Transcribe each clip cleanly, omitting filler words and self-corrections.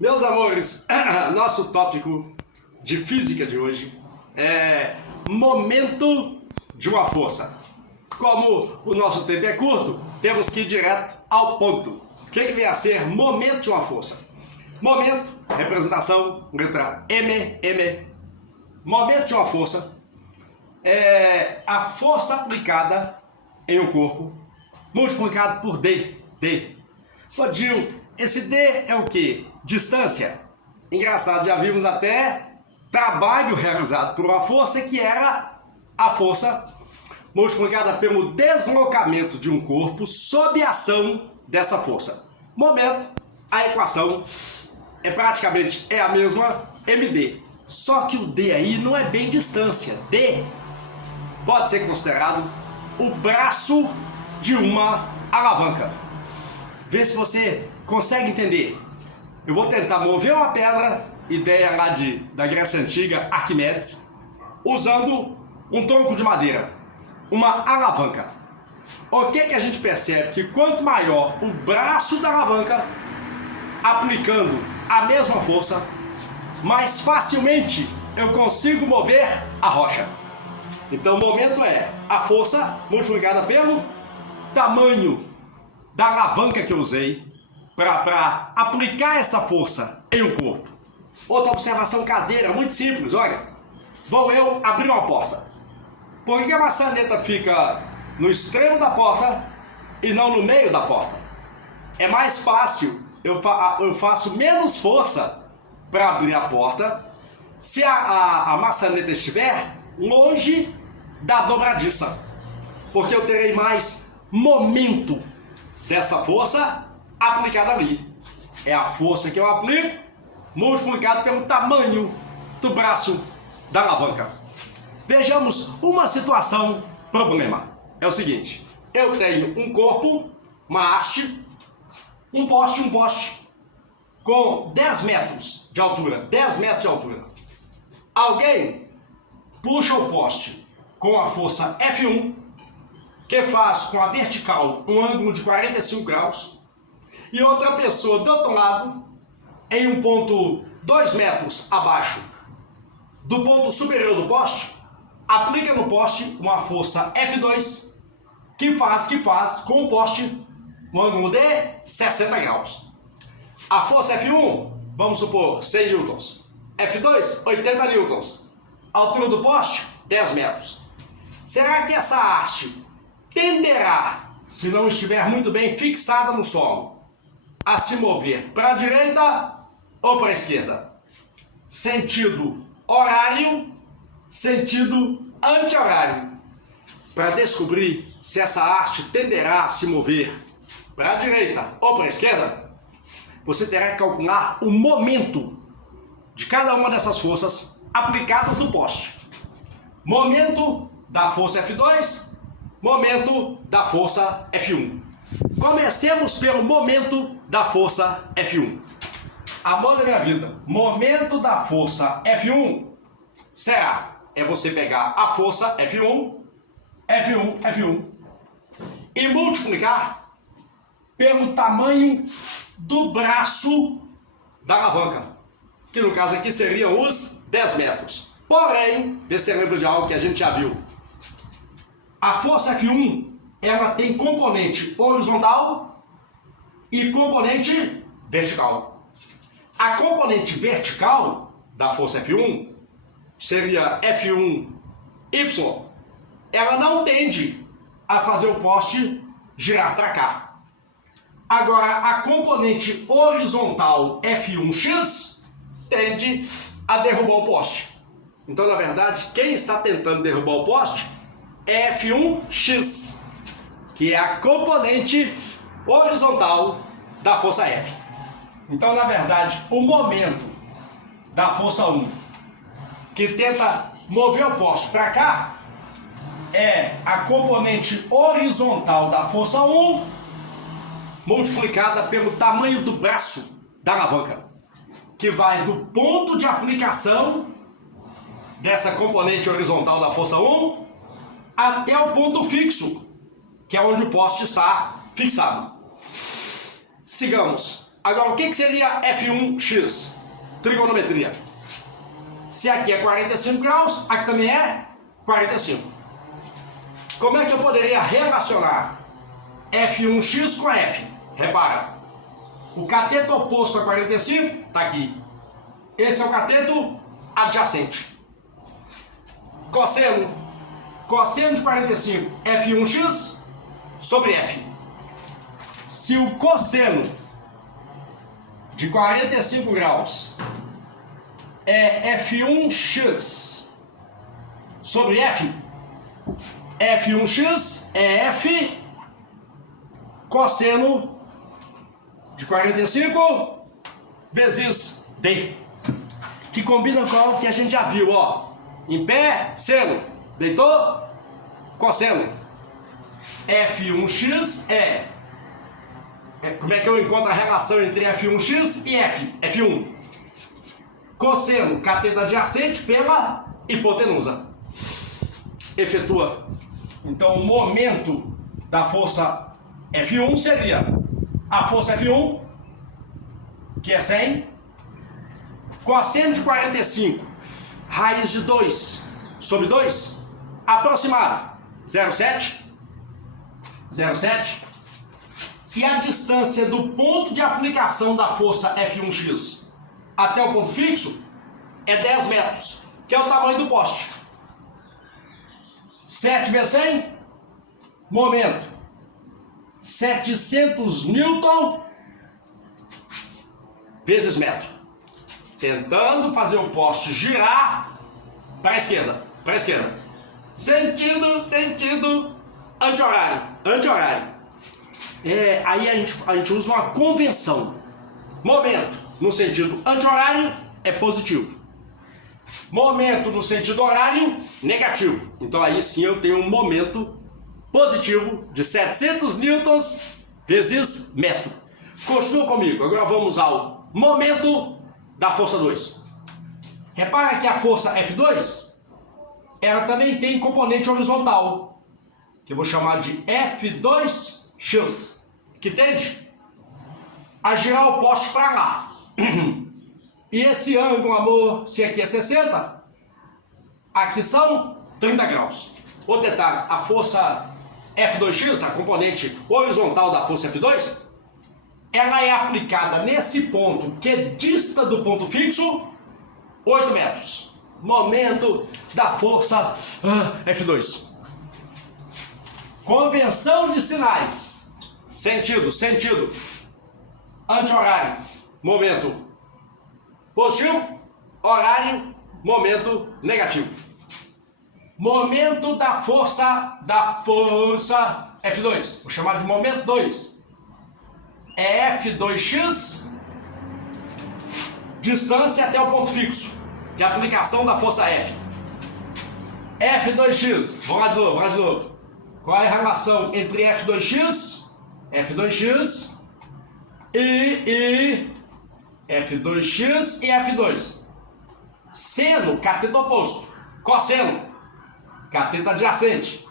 Meus amores, nosso tópico de física de hoje é momento de uma força. Como o nosso tempo é curto, temos que ir direto ao ponto. O que vem a ser momento de uma força? Momento, representação, letra M. Momento de uma força é a força aplicada em um corpo multiplicado por D. Ô Gil, esse D é o que? Distância. Engraçado, já vimos até trabalho realizado por uma força que era a força multiplicada pelo deslocamento de um corpo sob a ação dessa força. Momento, a equação praticamente a mesma, md. Só que o D aí não é bem distância. D pode ser considerado o braço de uma alavanca. Vê se você consegue entender. Eu vou tentar mover uma pedra, ideia lá da Grécia Antiga, Arquimedes, usando um tronco de madeira, uma alavanca. O que a gente percebe? Que quanto maior o braço da alavanca, aplicando a mesma força, mais facilmente eu consigo mover a rocha. Então o momento é a força multiplicada pelo tamanho da alavanca que eu usei para aplicar essa força em um corpo. Outra observação caseira, muito simples, olha. Vou eu abrir uma porta. Por que a maçaneta fica no extremo da porta e não no meio da porta? É mais fácil, eu faço menos força para abrir a porta se a maçaneta estiver longe da dobradiça, porque eu terei mais momento dessa força aplicada ali. É a força que eu aplico multiplicado pelo tamanho do braço da alavanca. Vejamos uma situação problema. É o seguinte: eu tenho um corpo, uma haste, um poste com 10 metros de altura. 10 metros de altura. Alguém puxa o poste com a força F1, que faz com a vertical um ângulo de 45 graus, e outra pessoa do outro lado, em um ponto 2 metros abaixo do ponto superior do poste, aplica no poste uma força F2, que faz com o poste um ângulo de 60 graus. A força F1, vamos supor, 100 newtons. F2, 80 newtons. A altura do poste, 10 metros. Será que essa haste tenderá, se não estiver muito bem fixada no solo, a se mover para a direita ou para a esquerda? Sentido horário, sentido anti-horário. Para descobrir se essa haste tenderá a se mover para a direita ou para a esquerda, você terá que calcular o momento de cada uma dessas forças aplicadas no poste. Momento da força F2, momento da força F1. Comecemos pelo momento da força F1. Amor da minha vida, momento da força F1 é você pegar a força F1 e multiplicar pelo tamanho do braço da alavanca, que no caso aqui seriam os 10 metros. Porém, vê se você lembra de algo que a gente já viu. A força F1, ela tem componente horizontal e componente vertical. A componente vertical da força F1 seria F1Y. Ela não tende a fazer o poste girar para cá. Agora, a componente horizontal F1x tende a derrubar o poste. Então, na verdade, quem está tentando derrubar o poste é F1x, que é a componente horizontal da força F. Então, na verdade, o momento da força 1 que tenta mover o poste para cá é a componente horizontal da força 1 multiplicada pelo tamanho do braço da alavanca, que vai do ponto de aplicação dessa componente horizontal da força 1 até o ponto fixo, que é onde o poste está fixado. Sigamos. Agora, o que seria F1x? Trigonometria. Se aqui é 45 graus, aqui também é 45. Como é que eu poderia relacionar F1x com F? Repara, o cateto oposto a 45 está aqui. Esse é o cateto adjacente. Cosseno de 45, F1x sobre F. Se o cosseno de 45 graus é F1x sobre F, F1x é F cosseno de 45 vezes D, que combina com o que a gente já viu, ó. Em pé, seno, deitou, cosseno. F1x como é que eu encontro a relação entre F1x e F? F1. Cosseno, cateto adjacente pela hipotenusa. Efetua. Então, o momento da força F1 seria a força F1, que é 100, cosseno de 45, raiz de 2 sobre 2, aproximado, 0,7. E a distância do ponto de aplicação da força F1x até o ponto fixo é 10 metros, que é o tamanho do poste. 7 vezes 100, momento, 700 Newton vezes metro. Tentando fazer o poste girar para a esquerda. Sentido anti-horário. Aí a gente usa uma convenção. Momento no sentido anti-horário é positivo. Momento no sentido horário, negativo. Então aí sim eu tenho um momento positivo de 700 newtons vezes metro. Continua comigo. Agora vamos ao momento da força 2. Repara que a força F2, ela também tem componente horizontal, que eu vou chamar de F2x, que tende a girar o poste para lá. E esse ângulo, amor, se aqui é 60, aqui são 30 graus. Outro detalhe, a força F2x, a componente horizontal da força F2, ela é aplicada nesse ponto que dista do ponto fixo 8 metros. Momento da força F2. Convenção de sinais. Sentido. Anti-horário. Momento positivo. Horário. Momento negativo. Momento da força F2. Vou chamar de momento 2. É F2x, distância até o ponto fixo, de aplicação da força F. F2x, vamos lá de novo. Qual é a relação entre F2x e F2x e F2? Seno, cateto oposto. Cosseno, cateto adjacente.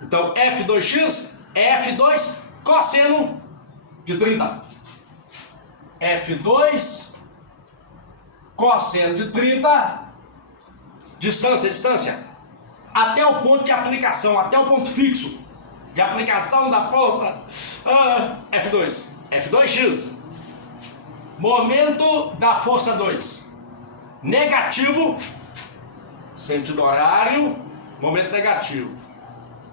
Então, F2x é F2 cosseno de 30. F2 cosseno de 30, distância, até o ponto de aplicação, até o ponto fixo de aplicação da força F2, F2x. Momento da força 2, negativo, sentido horário, momento negativo,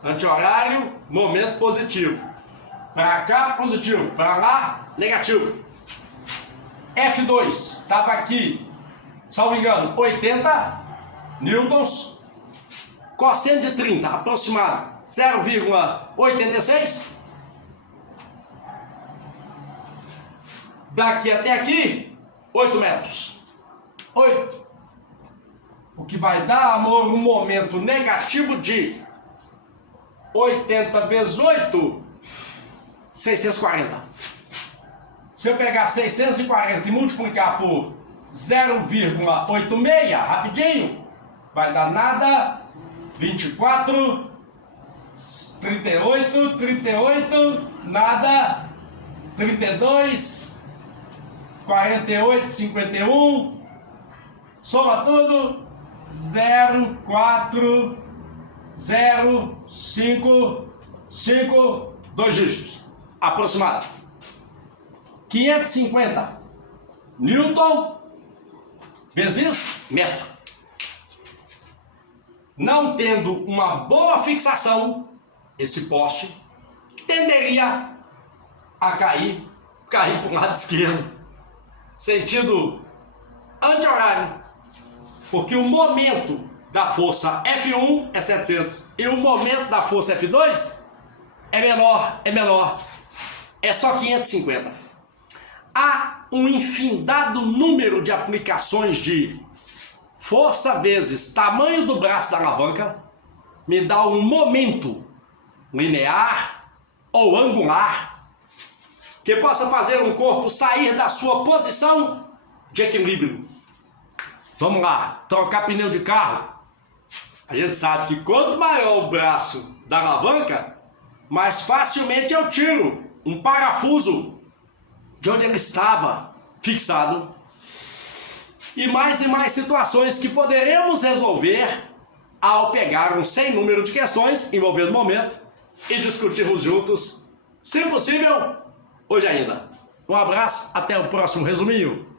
anti-horário, momento positivo. Para cá, positivo. Para lá, negativo. F2 estava aqui, salvo engano, 80 newtons. Cosseno de 30, aproximado, 0,86. Daqui até aqui, 8 metros. 8. O que vai dar, amor, um momento negativo de 80 vezes 8, 640. Se eu pegar 640 e multiplicar por 0,86, rapidinho, vai dar nada, 24, 38, nada, 32, 48, 51, soma tudo, 0, 4, 0, 5, 5, 2 dígitos, aproximado. 550 Newton vezes metro. Não tendo uma boa fixação, esse poste tenderia a cair para o lado esquerdo, sentido anti-horário, porque o momento da força F1 é 700 e o momento da força F2 é menor, é só 550. Há um infindável número de aplicações de força vezes tamanho do braço da alavanca me dá um momento linear ou angular que possa fazer um corpo sair da sua posição de equilíbrio. Vamos lá, trocar pneu de carro. A gente sabe que quanto maior o braço da alavanca, mais facilmente eu tiro um parafuso de onde ele estava fixado. E mais situações que poderemos resolver ao pegar um sem número de questões envolvendo o momento e discutirmos juntos, se possível, hoje ainda. Um abraço, até o próximo resuminho.